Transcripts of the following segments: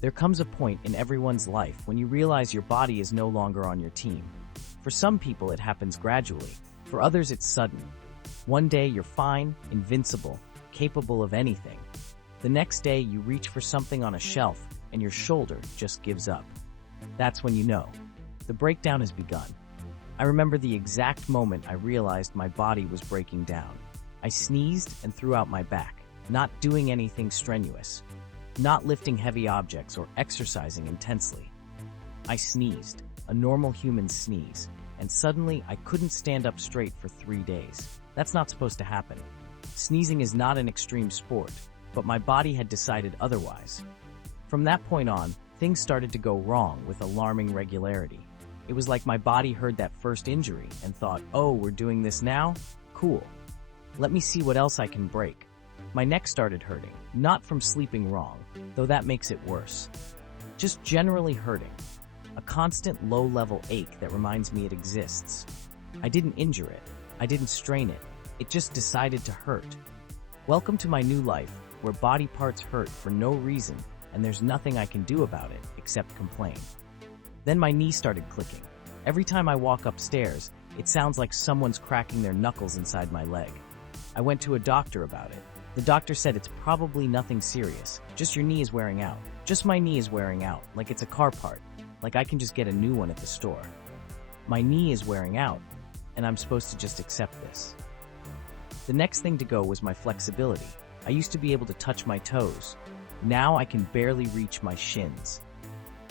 There comes a point in everyone's life when you realize your body is no longer on your team. For some people, it happens gradually. For others, it's sudden. One day, you're fine, invincible, capable of anything. The next day, you reach for something on a shelf, and your shoulder just gives up. That's when you know. The breakdown has begun. I remember the exact moment I realized my body was breaking down. I sneezed and threw out my back, not doing anything strenuous, not lifting heavy objects or exercising intensely. I sneezed, a normal human sneeze, and suddenly I couldn't stand up straight for 3 days. That's not supposed to happen. Sneezing is not an extreme sport, but my body had decided otherwise. From that point on, things started to go wrong with alarming regularity. It was like my body heard that first injury and thought, oh, we're doing this now? Cool. Let me see what else I can break. My neck started hurting, not from sleeping wrong, though that makes it worse. Just generally hurting. A constant low-level ache that reminds me it exists. I didn't injure it. I didn't strain it. It just decided to hurt. Welcome to my new life, where body parts hurt for no reason, and there's nothing I can do about it except complain. Then my knee started clicking. Every time I walk upstairs, it sounds like someone's cracking their knuckles inside my leg. I went to a doctor about it. The doctor said it's probably nothing serious, just your knee is wearing out. Just my knee is wearing out, like it's a car part, like I can just get a new one at the store. My knee is wearing out, and I'm supposed to just accept this. The next thing to go was my flexibility. I used to be able to touch my toes. Now I can barely reach my shins.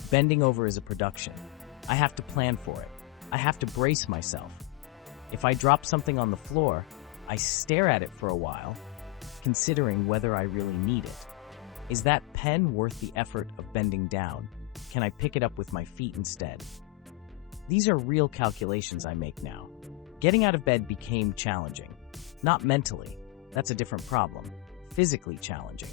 Bending over is a production. I have to plan for it. I have to brace myself. If I drop something on the floor, I stare at it for a while, considering whether I really need it. Is that pen worth the effort of bending down? Can I pick it up with my feet instead? These are real calculations I make now. Getting out of bed became challenging. Not mentally. That's a different problem. Physically challenging.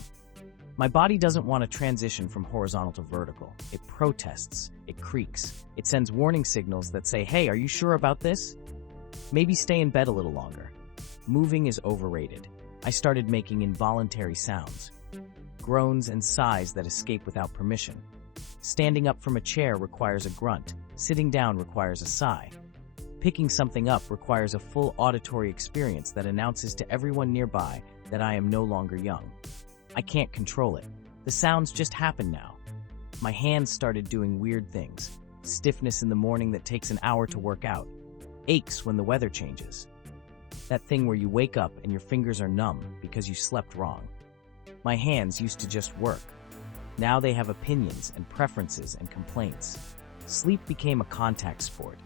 My body doesn't want to transition from horizontal to vertical. It protests. It creaks. It sends warning signals that say, hey, are you sure about this? Maybe stay in bed a little longer. Moving is overrated. I started making involuntary sounds. Groans and sighs that escape without permission. Standing up from a chair requires a grunt. Sitting down requires a sigh. Picking something up requires a full auditory experience that announces to everyone nearby that I am no longer young. I can't control it. The sounds just happen now. My hands started doing weird things. Stiffness in the morning that takes an hour to work out. Aches when the weather changes. That thing where you wake up and your fingers are numb because you slept wrong. My hands used to just work. Now they have opinions and preferences and complaints. Sleep became a contact sport.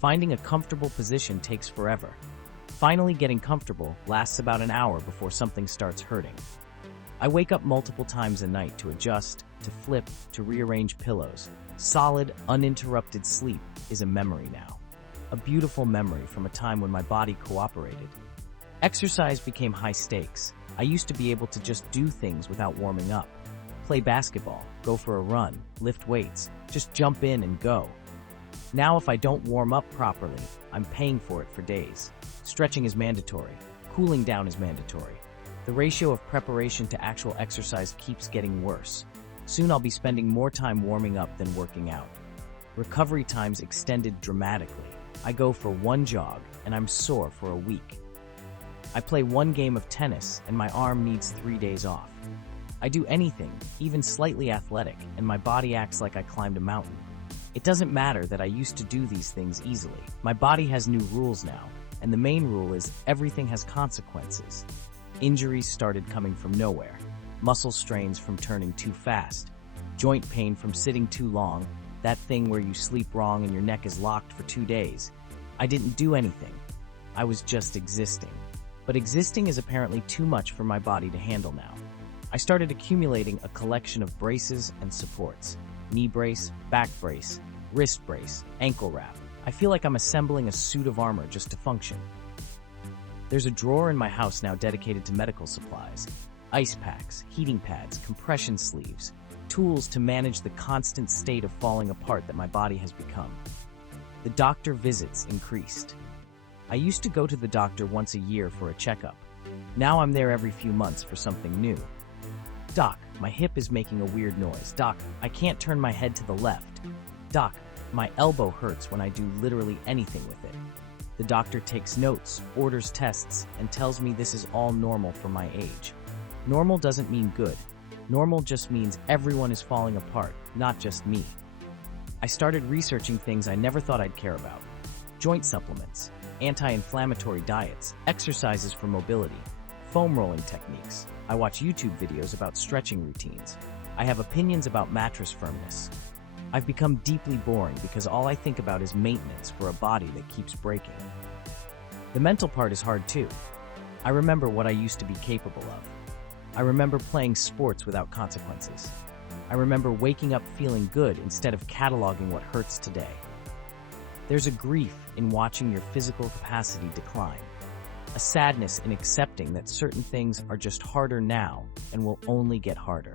Finding a comfortable position takes forever. Finally getting comfortable lasts about an hour before something starts hurting. I wake up multiple times a night to adjust, to flip, to rearrange pillows. Solid, uninterrupted sleep is a memory now. A beautiful memory from a time when my body cooperated. Exercise became high stakes. I used to be able to just do things without warming up. Play basketball, go for a run, lift weights, just jump in and go. Now if I don't warm up properly, I'm paying for it for days. Stretching is mandatory. Cooling down is mandatory. The ratio of preparation to actual exercise keeps getting worse. Soon I'll be spending more time warming up than working out. Recovery times extended dramatically. I go for one jog, and I'm sore for a week. I play one game of tennis, and my arm needs 3 days off. I do anything, even slightly athletic, and my body acts like I climbed a mountain. It doesn't matter that I used to do these things easily. My body has new rules now, and the main rule is everything has consequences. Injuries started coming from nowhere. Muscle strains from turning too fast. Joint pain from sitting too long. That thing where you sleep wrong and your neck is locked for 2 days. I didn't do anything. I was just existing. But existing is apparently too much for my body to handle now. I started accumulating a collection of braces and supports. Knee brace, back brace, wrist brace, ankle wrap. I feel like I'm assembling a suit of armor just to function. There's a drawer in my house now dedicated to medical supplies. Ice packs, heating pads, compression sleeves, tools to manage the constant state of falling apart that my body has become. The doctor visits increased. I used to go to the doctor once a year for a checkup. Now I'm there every few months for something new. Doc, my hip is making a weird noise. Doc, I can't turn my head to the left. Doc, my elbow hurts when I do literally anything with it. The doctor takes notes, orders tests, and tells me this is all normal for my age. Normal doesn't mean good. Normal just means everyone is falling apart, not just me. I started researching things I never thought I'd care about. Joint supplements, anti-inflammatory diets, exercises for mobility, foam rolling techniques. I watch YouTube videos about stretching routines. I have opinions about mattress firmness. I've become deeply boring because all I think about is maintenance for a body that keeps breaking. The mental part is hard too. I remember what I used to be capable of. I remember playing sports without consequences. I remember waking up feeling good instead of cataloging what hurts today. There's a grief in watching your physical capacity decline, a sadness in accepting that certain things are just harder now and will only get harder.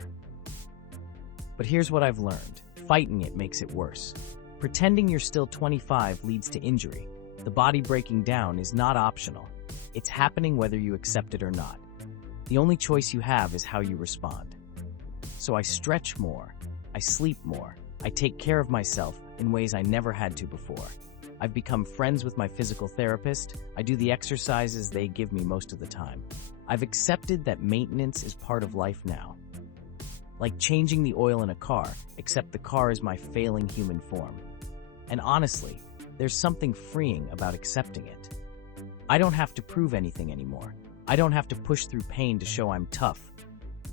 But here's what I've learned. Fighting it makes it worse. Pretending you're still 25 leads to injury. The body breaking down is not optional. It's happening whether you accept it or not. The only choice you have is how you respond. So I stretch more, I sleep more, I take care of myself in ways I never had to before. I've become friends with my physical therapist. I do the exercises they give me most of the time. I've accepted that maintenance is part of life now. Like changing the oil in a car, except the car is my failing human form. And honestly, there's something freeing about accepting it. I don't have to prove anything anymore. I don't have to push through pain to show I'm tough.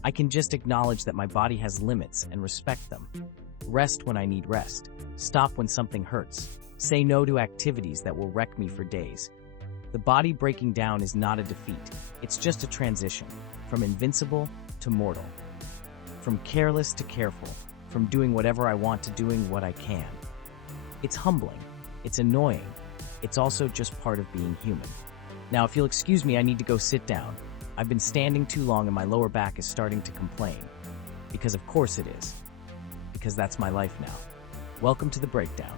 I can just acknowledge that my body has limits and respect them. Rest when I need rest. Stop when something hurts. Say no to activities that will wreck me for days. The body breaking down is not a defeat. It's just a transition, from invincible to mortal. From careless to careful. From doing whatever I want to doing what I can. It's humbling. It's annoying. It's also just part of being human. Now, if you'll excuse me, I need to go sit down. I've been standing too long and my lower back is starting to complain. Because of course it is. Because that's my life now. Welcome to the breakdown.